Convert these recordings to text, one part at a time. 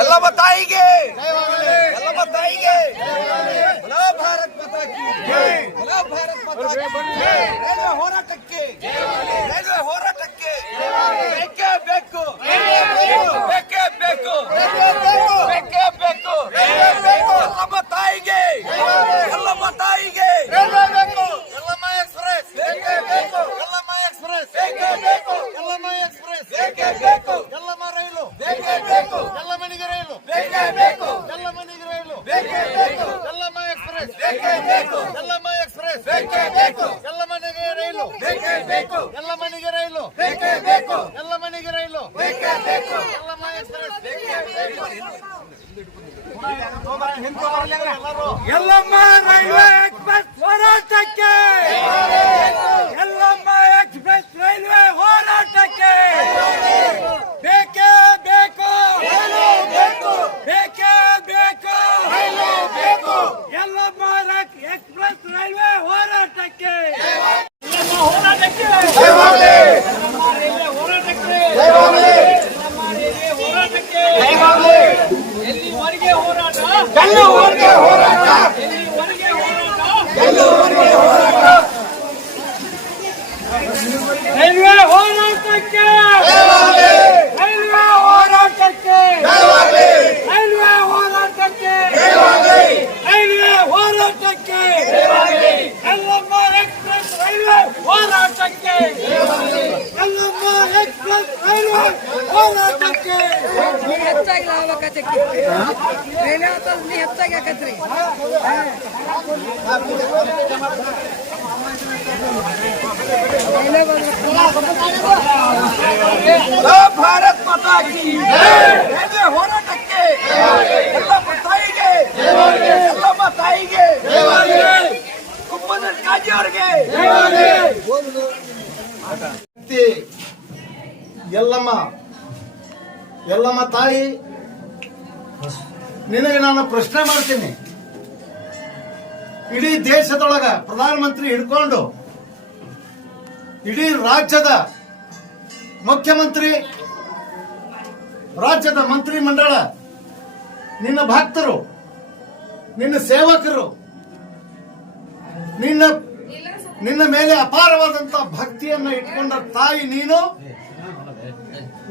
ಎಲ್ಲಮ್ಮ ತಾಯಿಗೆ ಎಲ್ಲಮ್ಮ ತಾಯಿಗೆ ಬಲ ಭಾರತ್ ಮಾತಾ ಕಿ ಬಲ ಭಾರತ್ ಮಾತಾ ಕಿ ರೈಲ್ವೆ ಹೋರಾಟಕ್ಕೆ. ರೈಲ್ವೆ ಹೋರಾಟಕ್ಕೆ. ಬೇಕೇ. ಬೇಕು ಬೇಕೇ. ಬೇಕು ಬೇಕೇ ಬೇಕು ಎಲ್ಲಮ್ಮ ತಾಯಿಗೆ ಎಲ್ಲಮ್ಮ ತಾಯಿಗೆ ಎಲ್ಲಮ್ಮ ಎಕ್ಸ್ಪ್ರೆಸ್ ಬೇಕೇ ಬೇಕು ಎಲ್ಲಮ್ಮ ಎಕ್ಸ್ಪ್ರೆಸ್ ಬೇಕೇ ಬೇಕು ಎಲ್ಲಮ್ಮ ಎಕ್ಸ್ಪ್ರೆಸ್ ಬೇಕೇ ಬೇಕು ಎಲ್ಲಮ್ಮ ರೈಲು ಬೇಕೇ ಬೇಕು ಎಲ್ಲ ಮನೆಗೆ ರೈಲು ಬೇಕೇ ಬೇಕು ಎಲ್ಲ ಮನೆಗೆ ರೈಲು ಬೇಕೇ ಬೇಕು ಎಲ್ಲಮ್ಮ ಎಕ್ಸ್ಪ್ರೆಸ್ ಬೇಕೇ ಬೇಕು ಎಲ್ಲಮ್ಮ ಎಕ್ಸ್ಪ್ರೆಸ್. ಬೇಕೇ ಬೇಕು ಎಲ್ಲ ಮನೆಗೆ ರೈಲು. ಬೇಕೇ ಬೇಕು ಎಲ್ಲ ಮನೆಗೆ ರೈಲು. ಬೇಕೇ ಬೇಕು ಎಲ್ಲ ಮನೆಗೆ ರೈಲು. ಬೇಕೇ ಬೇಕು ಎಲ್ಲಮ್ಮ ಎಕ್ಸ್ಪ್ರೆಸ್. ಬೇಕೇ ಬೇಕು ಎಲ್ಲಮ್ಮ ರೈಲ್ವೆ ಎಕ್ಸ್ಪ್ರೆಸ್ ಹೋರಾಟಕ್ಕೆ ಎಲ್ಲಮ್ಮ ಎಕ್ಸ್ಪ್ರೆಸ್ ರೈಲ್ವೆ ಹೋರಾಟಕ್ಕೆ ಬೇಕೇ ಬೇಕು ಬೇಕೇ ಬೇಕು ಎಲ್ಲಮ್ಮ ರಕ್- ಎಕ್ಸ್ಪ್ರೆಸ್ ರೈಲ್ವೆ ಹೋರಾಟಕ್ಕೆ ಎಲ್ಲಮ್ಮ ಹೋರಾಟಕ್ಕೆ ಎಲ್ಲಮ್ಮ ರೈಲ್ವೆ ಹೋರಾಟಕ್ಕೆ ಎಲ್ಲಮ್ಮ ರೈಲ್ವೆ ಹೋರಾಟಕ್ಕೆ ಎಲ್ಲಿವರೆಗೆ ಹೋರಾಟ ಎಲ್ಲಿವರೆಗೆ ಹೋರಾಟ ರೈಲ್ವೆ ಹೋರಾಟಕ್ಕೆ ರೈಲ್ವೆ ಹೋರಾಟಕ್ಕೆ ರೈಲ್ವೆ ಹೋರಾಟಕ್ಕೆ ರೈಲ್ವೆ ಹೋರಾಟಕ್ಕೆ ಎಲ್ಲಮ್ಮ ಎಕ್ಸ್ಪ್ರೆಸ್ ರೈಲ್ವೆ ಹೋರಾಟಕ್ಕೆ ಎಲ್ಲಮ್ಮ ಎಕ್ಸ್ಪ್ರೆಸ್ ರೈಲ್ವೆ ಹೋರಾಟಕ್ಕೆ ನೀ ಹೆಚ್ಚಾಗಿ ಲಾಭಕತ್ತೈತಿ ಮೇಲೆ ಆತದ ನೀ ಹೆಚ್ಚಾಗಿ ಆಕತ್ರಿ ಬಲ ಭಾರತ್ ಮಾತಾ ಕಿ ರೈಲ್ವೆ ಹೋರಾಟಕ್ಕೆ ಎಲ್ಲಮ್ಮ ತಾಯಿಗೆ ಎಲ್ಲಮ್ಮ ತಾಯಿಗೆ ಕುಪ್ಪದ ಕಾಜಿ ಅವರಿಗೆ ಶಕ್ತಿ ಎಲ್ಲಮ್ಮ ಎಲ್ಲಮ್ಮ ತಾಯಿ, ನಿನಗೆ ನಾನು ಪ್ರಶ್ನೆ ಮಾಡ್ತೀನಿ. ಇಡೀ ದೇಶದೊಳಗ ಪ್ರಧಾನಮಂತ್ರಿ ಹಿಡ್ಕೊಂಡು, ಇಡೀ ರಾಜ್ಯದ ಮುಖ್ಯಮಂತ್ರಿ, ರಾಜ್ಯದ ಮಂತ್ರಿ ಮಂಡಳ ನಿನ್ನ ಭಕ್ತರು, ನಿನ್ನ ಸೇವಕರು, ನಿನ್ನ ನಿನ್ನ ಮೇಲೆ ಅಪಾರವಾದಂತ ಭಕ್ತಿಯನ್ನ ಇಟ್ಕೊಂಡ ತಾಯಿ ನೀನು.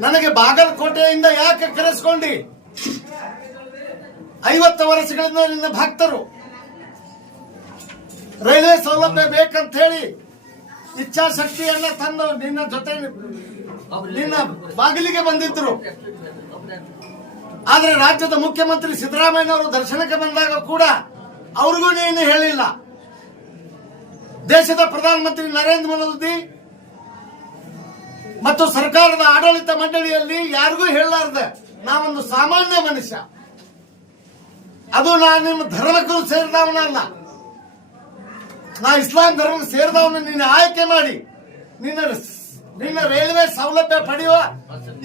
ನನಗೆ ಬಾಗಲಕೋಟೆಯಿಂದ ಯಾಕೆ ಕರೆಸ್ಕೊಂಡಿ? ಐವತ್ತು ವರ್ಷಗಳಿಂದ ನಿನ್ನ ಭಕ್ತರು. ರೈಲ್ವೆ ಸೌಲಭ್ಯ ಬೇಕಂತ ಹೇಳಿ ಇಚ್ಛಾಶಕ್ತಿಯನ್ನ ತಂದು ನಿನ್ನ ಜೊತೆ ನಿನ್ನ ಬಾಗಿಲಿಗೆ ಬಂದಿದ್ರು. ಆದ್ರೆ ರಾಜ್ಯದ ಮುಖ್ಯಮಂತ್ರಿ ಸಿದ್ದರಾಮಯ್ಯನವರು ದರ್ಶನಕ್ಕೆ ಬಂದಾಗ ಕೂಡ ಅವ್ರಿಗೂ ನೀನು ಹೇಳಿಲ್ಲ. ದೇಶದ ಪ್ರಧಾನಮಂತ್ರಿ ನರೇಂದ್ರ ಮೋದಿ ಮತ್ತು ಸರ್ಕಾರದ ಆಡಳಿತ ಮಂಡಳಿಯಲ್ಲಿ ಯಾರಿಗೂ ಹೇಳಲಾರ್ದೆ ನಾವೊಂದು ಸಾಮಾನ್ಯ ಮನುಷ್ಯ. ಅದು ನಾನು ನಿಮ್ಮ ಧರ್ಮಕ್ಕೂ ಸೇರಿದವನಲ್ಲ. ನಾ ಇಸ್ಲಾಂ ಧರ್ಮಕ್ಕೆ ಸೇರಿದವನ. ನಿನ್ನ ಆಯ್ಕೆ ಮಾಡಿ. ನಿನ್ನ ನಿನ್ನ ರೈಲ್ವೆ ಸೌಲಭ್ಯ ಪಡೆಯುವ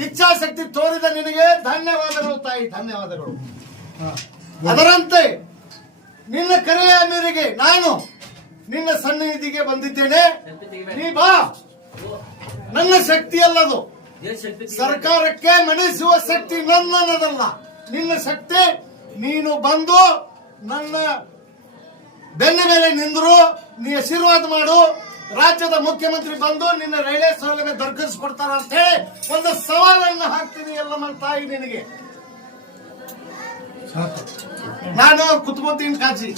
ಇಚ್ಛಾಶಕ್ತಿ ತೋರಿದ ನಿನಗೆ ಧನ್ಯವಾದಗಳು ತಾಯಿ, ಧನ್ಯವಾದಗಳು. ಅದರಂತೆ ನಿನ್ನ ಕರೆಯ ಮೇರೆಗೆ ನಾನು ನಿನ್ನ ಸನ್ನಿಧಿಗೆ ಬಂದಿದ್ದೇನೆ. ನೀ ಬಾ. ನನ್ನ ಶಕ್ತಿ ಅಲ್ಲದು. ಸರ್ಕಾರಕ್ಕೆ ಮಣಿಸುವ ಶಕ್ತಿ ನನ್ನದಲ್ಲ. ನಿನ್ನ ಶಕ್ತಿ ನೀನು ಬಂದು ನನ್ನ ಬೆನ್ನ ಮೇಲೆ ನಿಂದ್ರು ನೀ ಆಶೀರ್ವಾದ ಮಾಡು. ರಾಜ್ಯದ ಮುಖ್ಯಮಂತ್ರಿ ಬಂದು ನಿನ್ನ ರೈಲ್ವೆ ಸೌಲಭ್ಯ ದೊರಕಿಸ್ಕೊಡ್ತಾರ ಅಂತ ಹೇಳಿ ಒಂದು ಸವಾಲನ್ನು ಹಾಕ್ತೀನಿ ಎಲ್ಲ ತಾಯಿ ನಿನಗೆ. ನಾನು ಕುತುಬುದ್ದೀನ್ ಕಾಜಿ.